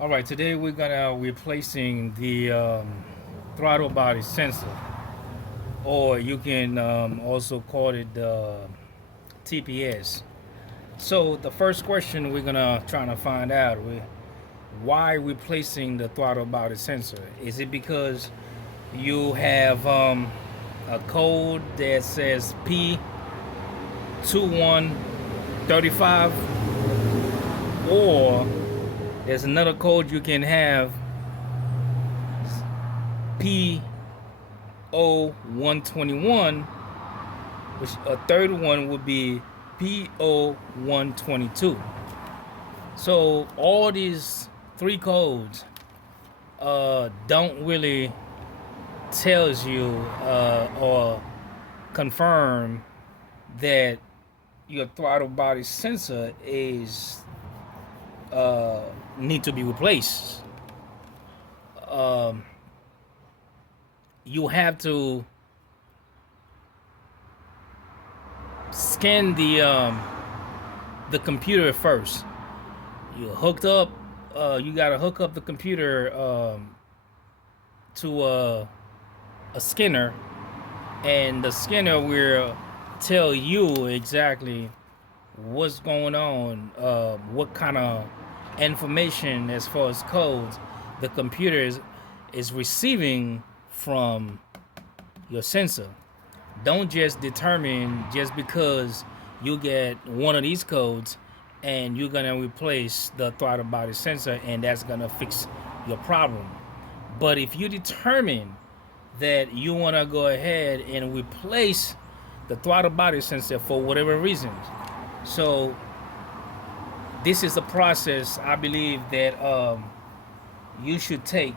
All right, today we're gonna replacing the throttle body sensor, or you can also call it the TPS. So the first question we're gonna try to find out why replacing the throttle body sensor. Is it because you have a code that says P2135, or there's another code you can have P0121, which a third one would be P0122. So all these three codes don't really tells you or confirm that your throttle body sensor is need to be replaced. Um, you have to scan the computer first. You hooked up. You gotta hook up the computer to a scanner, and the scanner will tell you exactly what's going on, what kind of information as far as codes the computer is receiving from your sensor. Don't just determine just because you get one of these codes and you're gonna replace the throttle body sensor and that's gonna fix your problem. But if you determine that you want to go ahead and replace the throttle body sensor for whatever reasons, so this is the process I believe that you should take,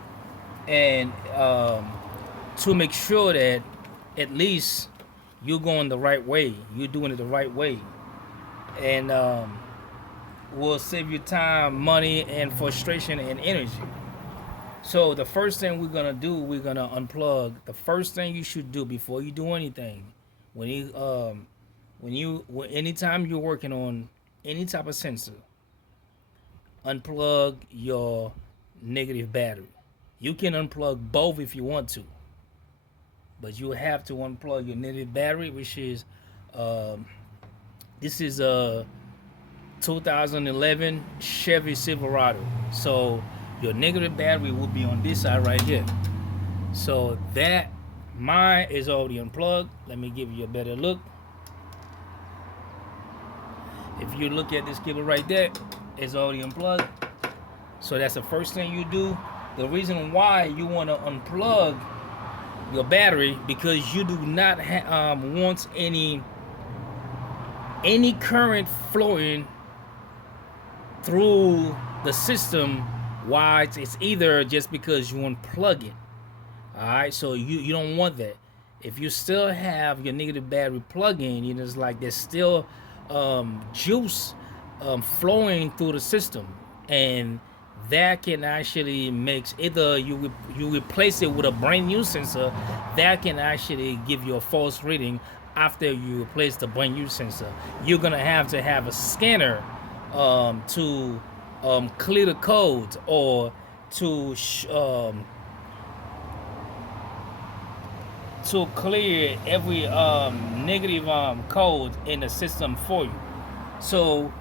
and to make sure that at least you're going the right way, you're doing it the right way, and will save you time, money, and frustration and energy. So the first thing we're gonna do, we're gonna unplug. The first thing you should do before you do anything, when anytime you're working on any type of sensor, unplug your negative battery. You can unplug both if you want to, but you have to unplug your negative battery, which is um, this is a 2011 Chevy Silverado. So your negative battery will be on this side right here. So that mine is already unplugged. Let me give you a better look. If you look at this cable right there, it's already unplugged. So that's the first thing you do. The reason why you want to unplug your battery, because you do not want any current flowing through the system. Why? It's either just because you unplug it. All right, so you don't want that. If you still have your negative battery plug in, you know, it's like there's still juice flowing through the system, and that can actually mix. Either you replace it with a brand new sensor, that can actually give you a false reading after you replace the brand new sensor. You're gonna have to have a scanner to clear the codes, or to clear every negative code in the system for you. So,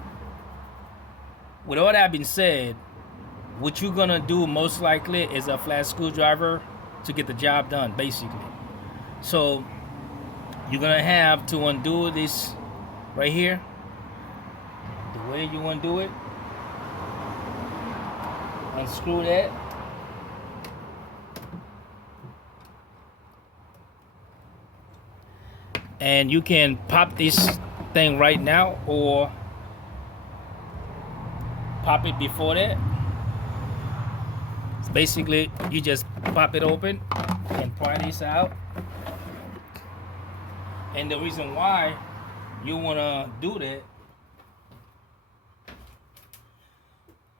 with all that being said, what you're gonna do most likely is a flat screwdriver to get the job done, basically. So, you're gonna have to undo this right here. The way you undo it, unscrew that. And you can pop this thing right now, or pop it before that. So basically, you just pop it open and pry this out. And the reason why you want to do that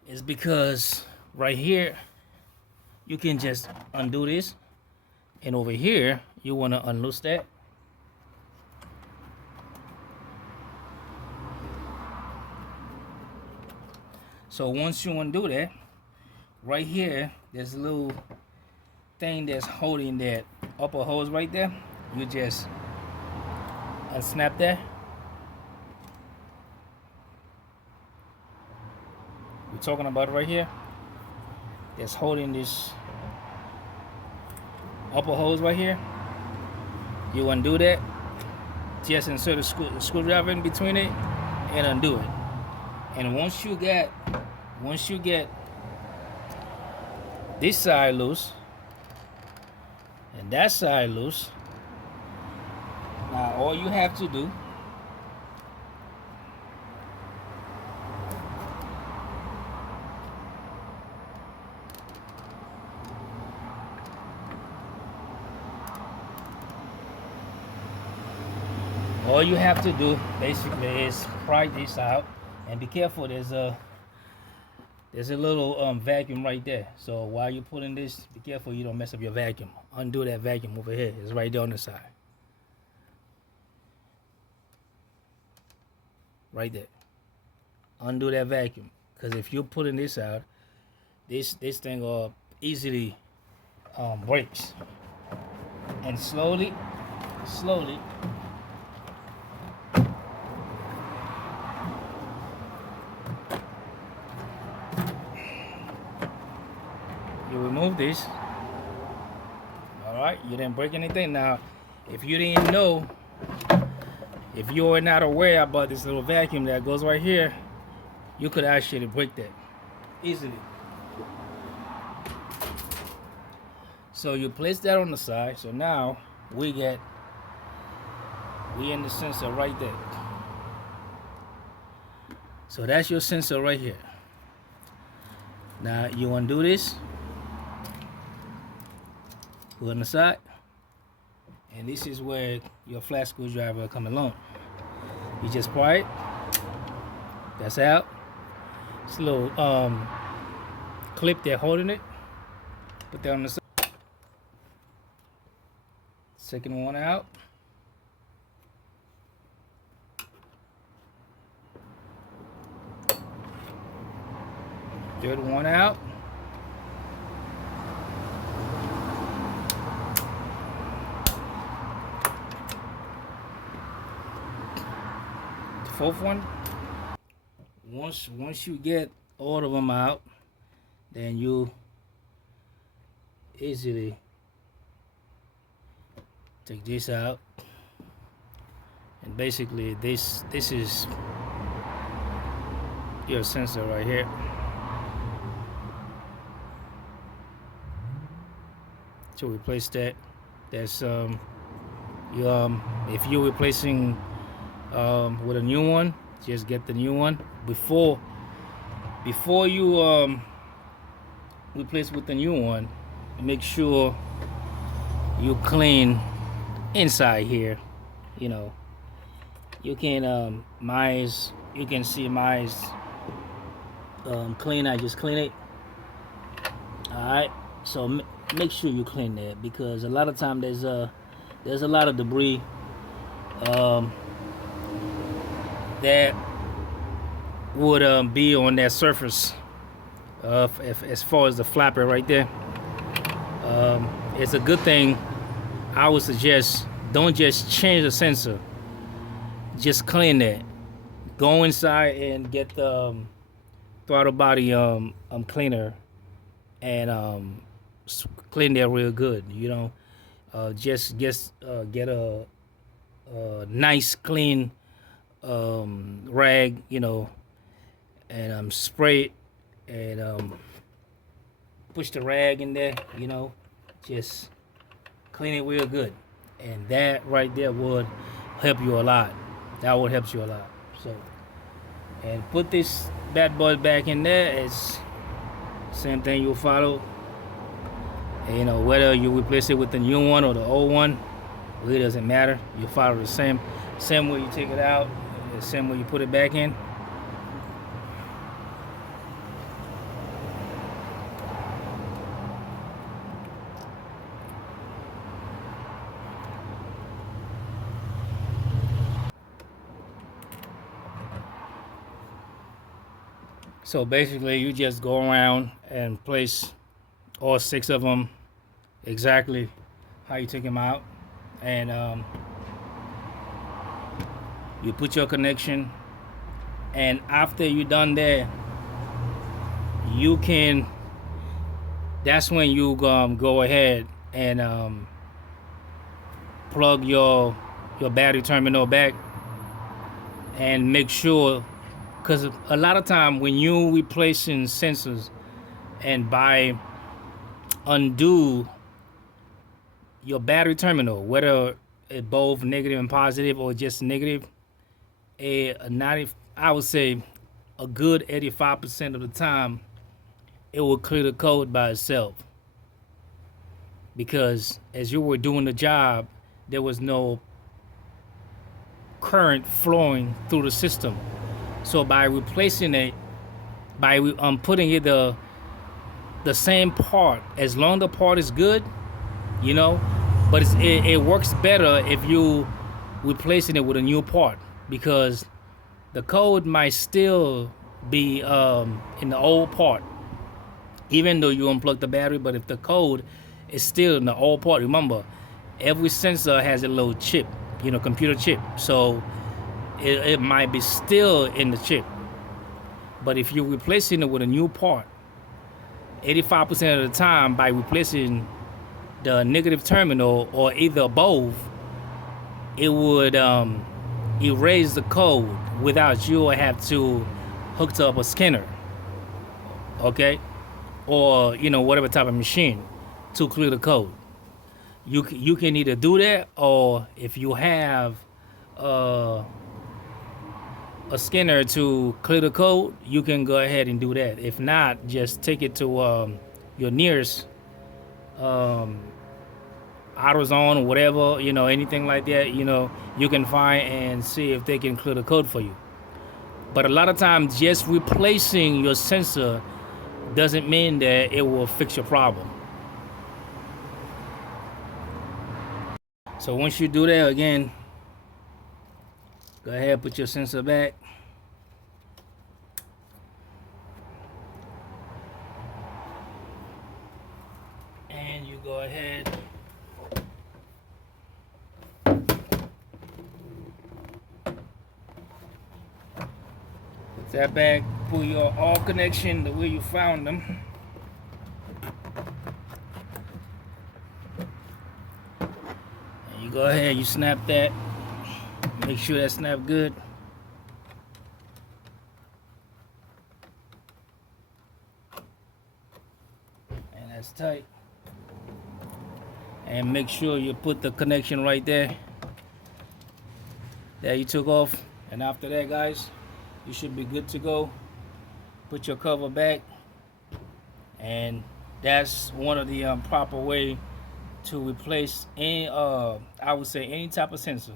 is because right here, you can just undo this. And over here, you want to unloose that. So once you undo that, right here, there's a little thing that's holding that upper hose right there. You just unsnap that. We're talking about right here. That's holding this upper hose right here. You undo that. Just insert a screwdriver in between it and undo it. And once you get this side loose and that side loose, now all you have to do basically is pry this out, and be careful. There's a little vacuum right there. So while you're pulling this, be careful you don't mess up your vacuum. Undo that vacuum over here. It's right there on the side. Right there. Undo that vacuum, because if you're pulling this out, this thing easily breaks. And slowly you remove this. Alright, you didn't break anything. Now, if you didn't know, if you were not aware about this little vacuum that goes right here, you could actually break that easily. So you place that on the side. So now we in the sensor right there. So that's your sensor right here. Now you undo this, put it on the side, and this is where your flat screwdriver will come along. You just pry it. That's out. It's a little clip there holding it. Put that on the side. Second one out. Third one out. The fourth one. Once you get all of them out, then you easily take this out, and basically this is your sensor right here. To replace that, that's if you're replacing with a new one, just get the new one before you replace with the new one. Make sure you clean inside here. You know, you can you can see mine's clean. I just clean it. All right, so make sure you clean that, because a lot of time there's a lot of debris that would be on that surface as far as the flapper right there. It's a good thing. I would suggest, don't just change the sensor, just clean that. Go inside and get the throttle body cleaner and clean that real good. You know, just get a nice clean rag, you know, and spray it and push the rag in there, you know, just clean it real good, and that right there would help you a lot. That would help you a lot. So, and put this bad boy back in there. It's same thing you'll follow. And, you know, whether you replace it with the new one or the old one, really doesn't matter. You follow the same way you take it out, the same way you put it back in. So basically, you just go around and place all 6 of them exactly how you take them out, and you put your connection. And after you're done there, you can. That's when you go ahead and plug your battery terminal back, and make sure, because a lot of time when you replacing sensors and by undo your battery terminal, whether it both negative and positive or just negative, I would say a good 85% of the time it will clear the code by itself, because as you were doing the job there was no current flowing through the system. So by replacing it, by putting it the same part, as long the part is good, you know, but it works better if you replacing it with a new part, because the code might still be in the old part even though you unplug the battery. But if the code is still in the old part, remember every sensor has a little chip, you know, computer chip, so it might be still in the chip. But if you're replacing it with a new part, 85% of the time, by replacing the negative terminal or either both, it would erase the code without you have to hook up a scanner, okay, or you know, whatever type of machine to clear the code. You can either do that, or if you have a scanner to clear the code, you can go ahead and do that. If not, just take it to your nearest AutoZone or whatever, you know, anything like that, you know, you can find and see if they can clear the code for you. But a lot of times, just replacing your sensor doesn't mean that it will fix your problem. So once you do that, again, go ahead, put your sensor back. And you go ahead put that back, pull your all connection the way you found them. And you go ahead, you snap that. Make sure that snap good. And that's tight. And make sure you put the connection right there that you took off. And after that, guys, you should be good to go. Put your cover back. And that's one of the proper way to replace any I would say any type of sensor.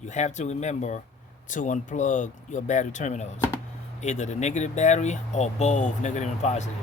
You have to remember to unplug your battery terminals, either the negative battery or both negative and positive.